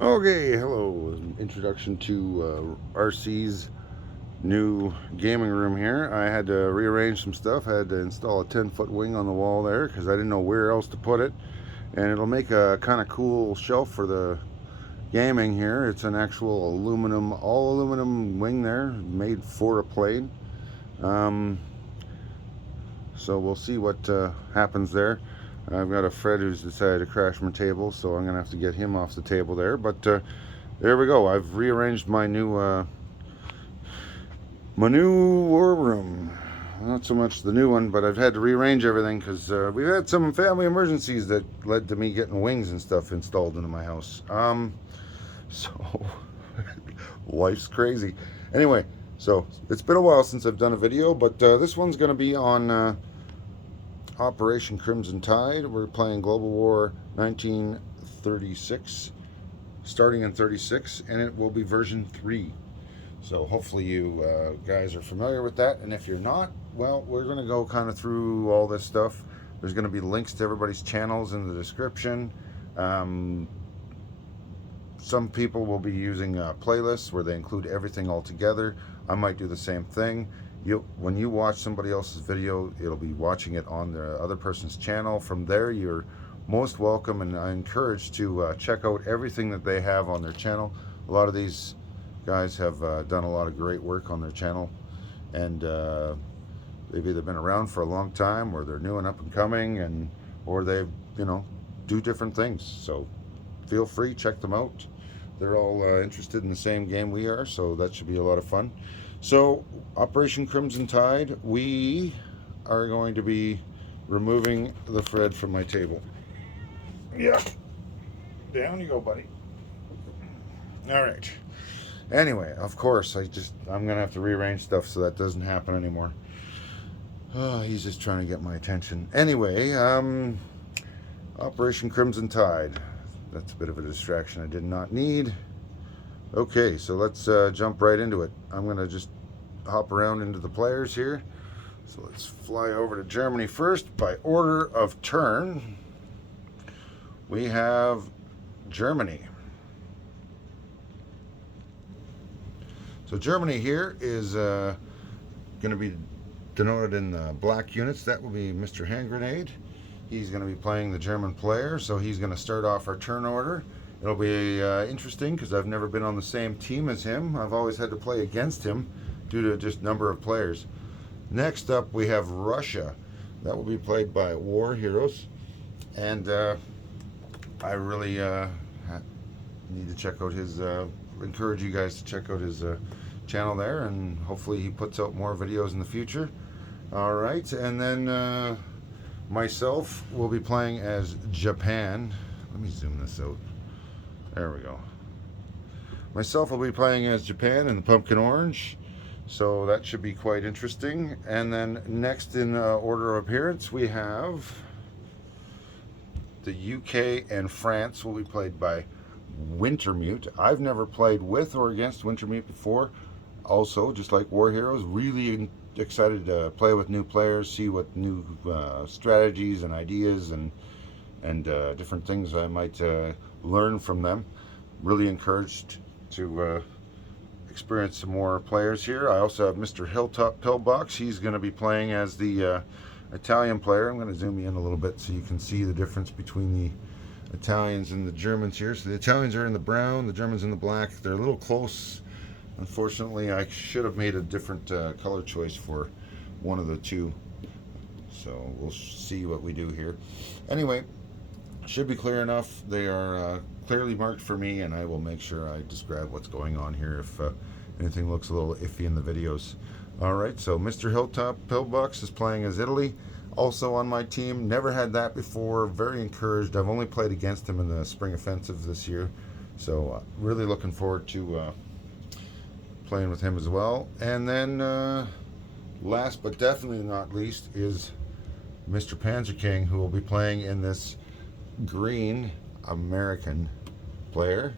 Okay, hello. Introduction to RC's new gaming room here. I had to rearrange some stuff. I had to install a 10-foot wing on the wall there because I didn't know where else to put it. And it'll make a kind of cool shelf for the gaming here. It's an actual aluminum, all aluminum wing there, made for a plane. Um, so we'll see what happens there. I've got a Fred who's decided to crash my table, so I'm going to have to get him off the table there. But there we go. I've rearranged my new war room. Not so much the new one, but I've had to rearrange everything because we've had some family emergencies that led to me getting wings and stuff installed into my house. So life's crazy. Anyway, so it's been a while since I've done a video, but this one's going to be on Operation Crimson Tide. We're playing Global War 1936, starting in 36, and it will be version 3. So hopefully you guys are familiar with that, and if you're not, well, we're going to go kind of through all this stuff. There's going to be links to everybody's channels in the description. Some people will be using playlists where they include everything all together. I might do the same thing. When you watch somebody else's video, it'll be watching it on the other person's channel. From there, you're most welcome, and I encourage to check out everything that they have on their channel. A lot of these guys have done a lot of great work on their channel, and they've either been around for a long time, or they're new and up and coming, or they've do different things. So feel free, check them out. They're all interested in the same game we are, so that should be a lot of fun. So Operation Crimson Tide, we are going to be removing the Fred from my table. Yeah, down you go, buddy. All right. Anyway, of course, I'm gonna have to rearrange stuff so that doesn't happen anymore. Oh, he's just trying to get my attention. Anyway, Operation Crimson Tide. That's a bit of a distraction I did not need. Okay, so let's jump right into it. I'm gonna just hop around into the players here. So let's fly over to Germany first by order of turn. We have Germany. So Germany here is going to be denoted in the black units. That will be Mr. Hand Grenade. He's going to be playing the German player, so he's going to start off our turn order. It'll be interesting because I've never been on the same team as him. I've always had to play against him due to just number of players. Next up, we have Russia. That will be played by War Heroes, and I really need to check out his. Encourage you guys to check out his channel there, and hopefully he puts out more videos in the future. All right, and then myself will be playing as Japan. Let me zoom this out. There we go. Myself will be playing as Japan in the pumpkin orange, so that should be quite interesting. And then next in order of appearance, we have the UK and France will be played by Wintermute. I've never played with or against Wintermute before. Also, just like War Heroes, really excited to play with new players, see what new strategies and ideas and different things I might learn from them. Really encouraged to experience some more players here. I also have Mr. Hilltop Pillbox. He's going to be playing as the Italian player. I'm going to zoom in a little bit so you can see the difference between the Italians and the Germans here. So the Italians are in the brown, the Germans in the black. They're a little close. Unfortunately, I should have made a different color choice for one of the two. So we'll see what we do here. Anyway, should be clear enough. They are clearly marked for me, and I will make sure I describe what's going on here if anything looks a little iffy in the videos. All right, so Mr. Hilltop Pillbox is playing as Italy. Also on my team, never had that before, very encouraged. I've only played against him in the spring offensive this year, so really looking forward to playing with him as well. And then last but definitely not least is Mr. Panzer King, who will be playing in this green American player.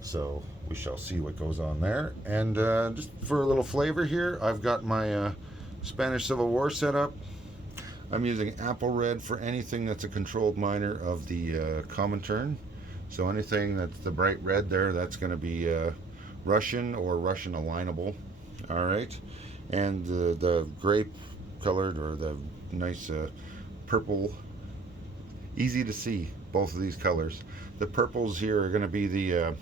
So we shall see what goes on there. And just for a little flavor here, I've got my Spanish Civil War set up. I'm using apple red for anything that's a controlled miner of the Cominturn. So anything that's the bright red there, that's going to be Russian or Russian alignable. All right. And the grape colored or the nice purple, easy to see both of these colors. The purples here are going to be the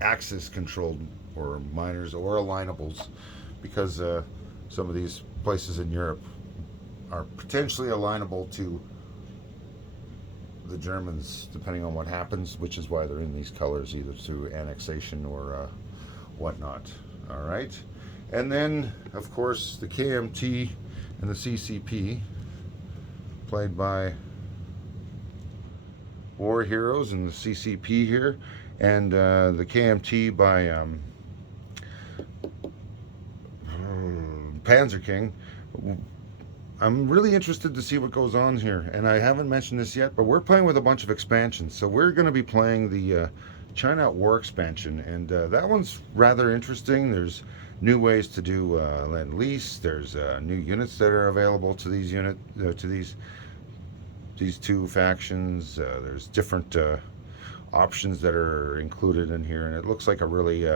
axis controlled or minors or alignables, because some of these places in Europe are potentially alignable to the Germans, depending on what happens, which is why they're in these colors, either through annexation or whatnot. All right. And then, of course, the KMT and the CCP, played by War Heroes and the CCP here, and the KMT by Panzer King. I'm really interested to see what goes on here, and I haven't mentioned this yet, but we're playing with a bunch of expansions. So we're going to be playing the China at War expansion, and that one's rather interesting. There's new ways to do Lend Lease. There's new units that are available to these two factions. There's different options that are included in here, and it looks like a really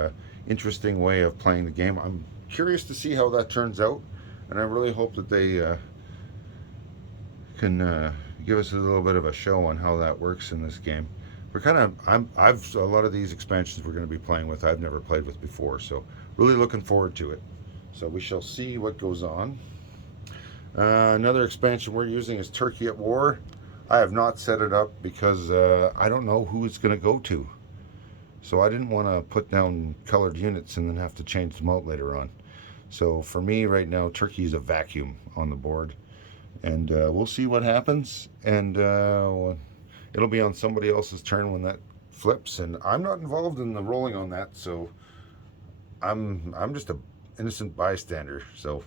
interesting way of playing the game. I'm curious to see how that turns out, and I really hope that they can give us a little bit of a show on how that works in this game. We're kind of I've a lot of these expansions we're going to be playing with I've never played with before, so really looking forward to it. So we shall see what goes on. Another expansion we're using is Turkey at War. I have not set it up because I don't know who it's going to go to. So I didn't want to put down colored units and then have to change them out later on. So for me right now, Turkey is a vacuum on the board. And we'll see what happens. And it'll be on somebody else's turn when that flips. And I'm not involved in the rolling on that. So I'm just a innocent bystander. So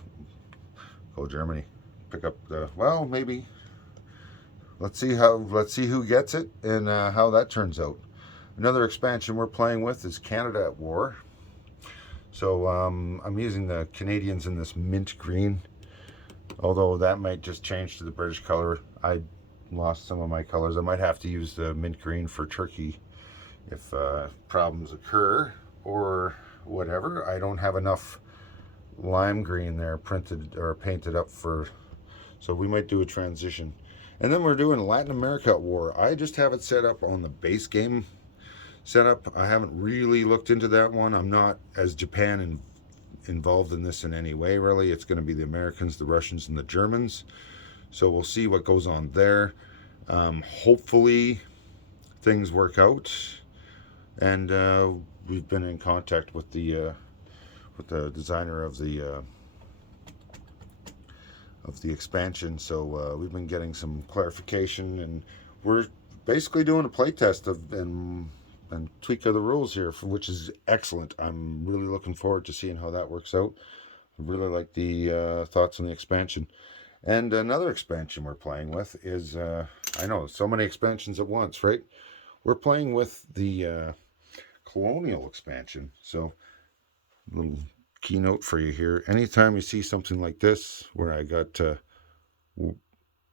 go Germany. Pick up the, well, maybe. Let's see who gets it and how that turns out. Another expansion we're playing with is Canada at War. So I'm using the Canadians in this mint green, although that might just change to the British color. I lost some of my colors. I might have to use the mint green for Turkey if problems occur or whatever. I don't have enough lime green there printed or painted up for, so we might do a transition. And then we're doing Latin America at War. I just have it set up on the base game setup. I haven't really looked into that one. I'm not as Japan involved in this in any way, really. It's going to be the Americans, the Russians, and the Germans. So we'll see what goes on there. Hopefully things work out. And we've been in contact with the designer of the expansion, so we've been getting some clarification, and we're basically doing a play test of and tweak of the rules here, which is excellent. I'm really looking forward to seeing how that works out. I really like the thoughts on the expansion. And another expansion we're playing with is, I know, so many expansions at once, right? We're playing with the colonial expansion. So, a little keynote for you here. Anytime you see something like this, where I got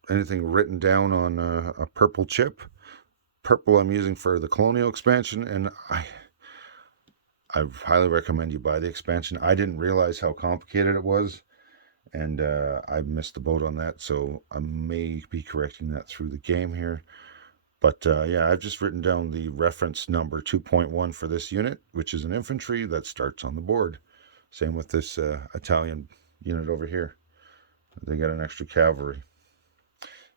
anything written down on a purple chip, purple I'm using for the colonial expansion, and I highly recommend you buy the expansion. I didn't realize how complicated it was, and I missed the boat on that, so I may be correcting that through the game here. But yeah, I've just written down the reference number 2.1 for this unit, which is an infantry that starts on the board. Same with this Italian unit over here. They got an extra cavalry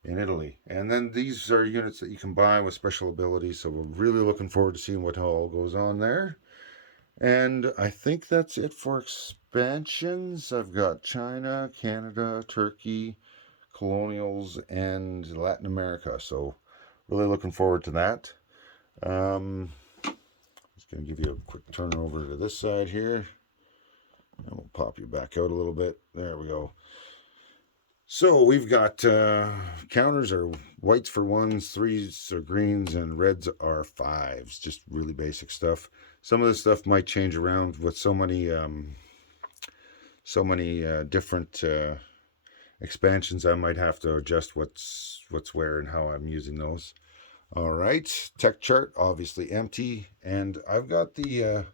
in Italy. And then these are units that you can buy with special abilities. So we're really looking forward to seeing what all goes on there. And I think that's it for expansions. I've got China, Canada, Turkey, colonials, and Latin America. So really looking forward to that. Just going to give you a quick turn over to this side here. And we'll pop you back out a little bit. There we go. So we've got counters are whites for ones, threes are greens, and reds are fives. Just really basic stuff. Some of this stuff might change around with so many different expansions. I might have to adjust what's where and how I'm using those. All right, tech chart obviously empty, and I've got the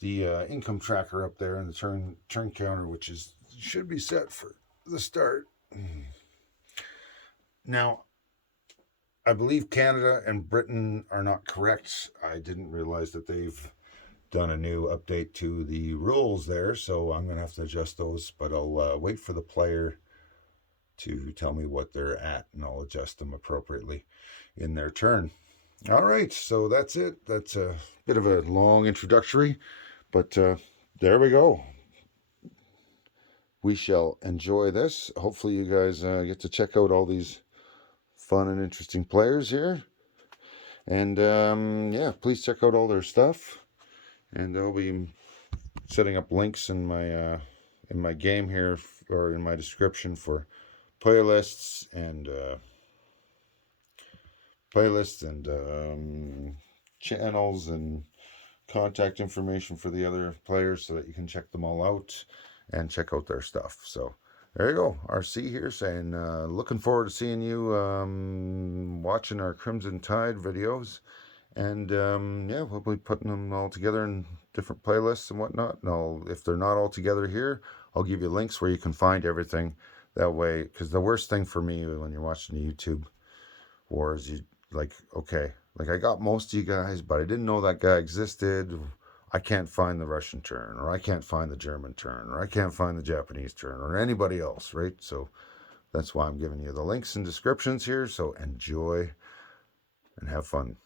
income tracker up there and the turn counter, which is should be set for the start. Now, I believe Canada and Britain are not correct. I didn't realize that they've done a new update to the rules there, so I'm going to have to adjust those. But I'll wait for the player to tell me what they're at, and I'll adjust them appropriately in their turn. All right, so that's it. That's a bit of a long introductory, but there we go. We shall enjoy this. Hopefully, you guys get to check out all these fun and interesting players here. And yeah, please check out all their stuff. And I'll be setting up links in my game here, or in my description, for playlists and channels and contact information for the other players, so that you can check them all out and check out their stuff. So there you go. RC here saying, looking forward to seeing you watching our Crimson Tide videos. And yeah, we'll be putting them all together in different playlists and whatnot. And if they're not all together here, I'll give you links where you can find everything. That way, because the worst thing for me when you're watching the YouTube wars, you like, okay, like I got most of you guys, but I didn't know that guy existed. I can't find the Russian turn, or I can't find the German turn, or I can't find the Japanese turn, or anybody else, right? So that's why I'm giving you the links and descriptions here. So enjoy and have fun.